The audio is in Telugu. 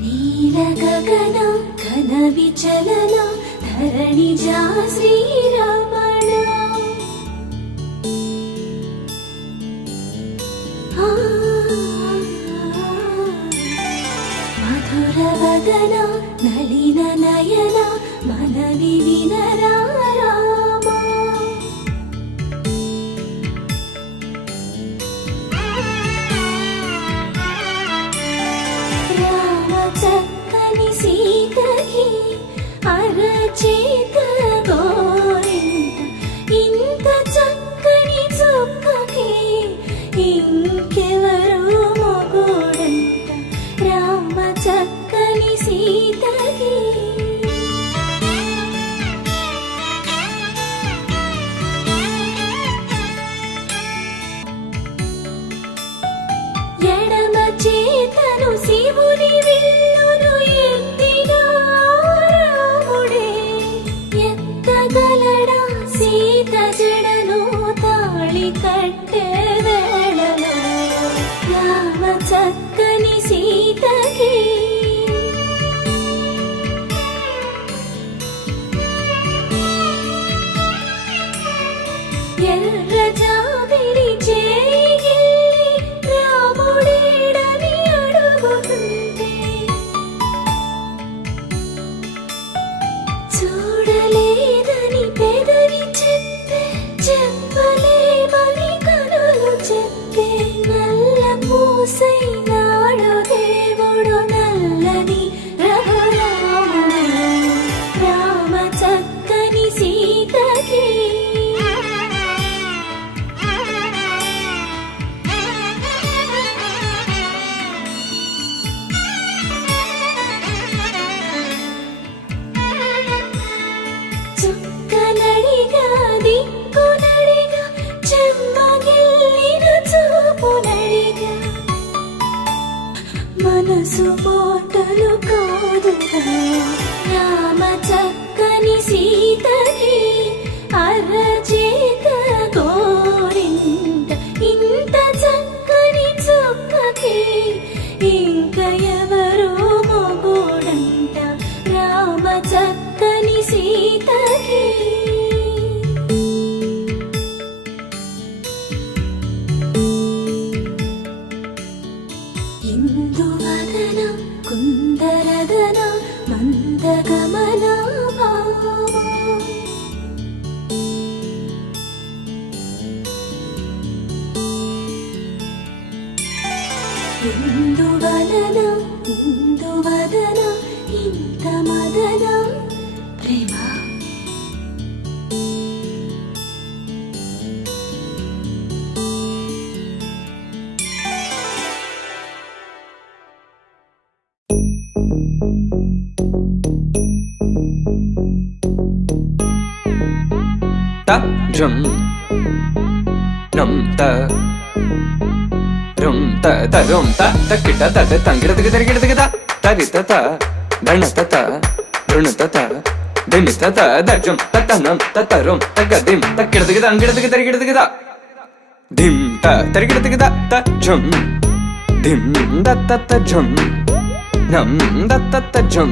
నీల గగన ఘన విచలన ధరణిజా శ్రీరమణ మధుర వదన నలిన నయన మనవి వినరా రామా రామ చక్కని సీతకి అరచేత గోరింట ఇంత చక్కని చుక్కకి ఇంకెవరు మొగుడంట రామ చక్కని సీతకి ఎడమ చేతను శివుని విల్లును ఎత్తినా రాముడే ఎత్తగలడా సీత జడను తాళి కట్టే వేళలో రామ చక్కని సీతకి ఎర్ర జాబిలి చేయి రాముడేడని అడుగుతుంటే చూడలేదని పెదవి చెప్పే చెప్పలేమని కనులు చెప్పే నల్ల పూసైనాడు దేవుడు నల్లని రఘురాముడు రామ చక్కని సీతకి చుక్కనడిగా దిక్కునడిగా చెమ్మగిల్లిన చూపునడిగా మనసు పోటలు కాదుగా రామ చక్కని సీతకి అరచేత గోరింట ఇంత చక్కని చుక్కకి ఇంక ఎవరు మొగుడంట రామ చక్కని సీతకి ఇందువదన కుందరదన మందగమన భామ ఇందువలన ఇందువదన ఇంత మదన ప్రేమ ta rum num ta rum ta rum ta kita ta tangira tigida tarita ta dana ta runa ta denita ta da jum ta nam ta rum ta gadim ta kita tigida dim ta tigida ta jum dim da ta jum nam da ta jum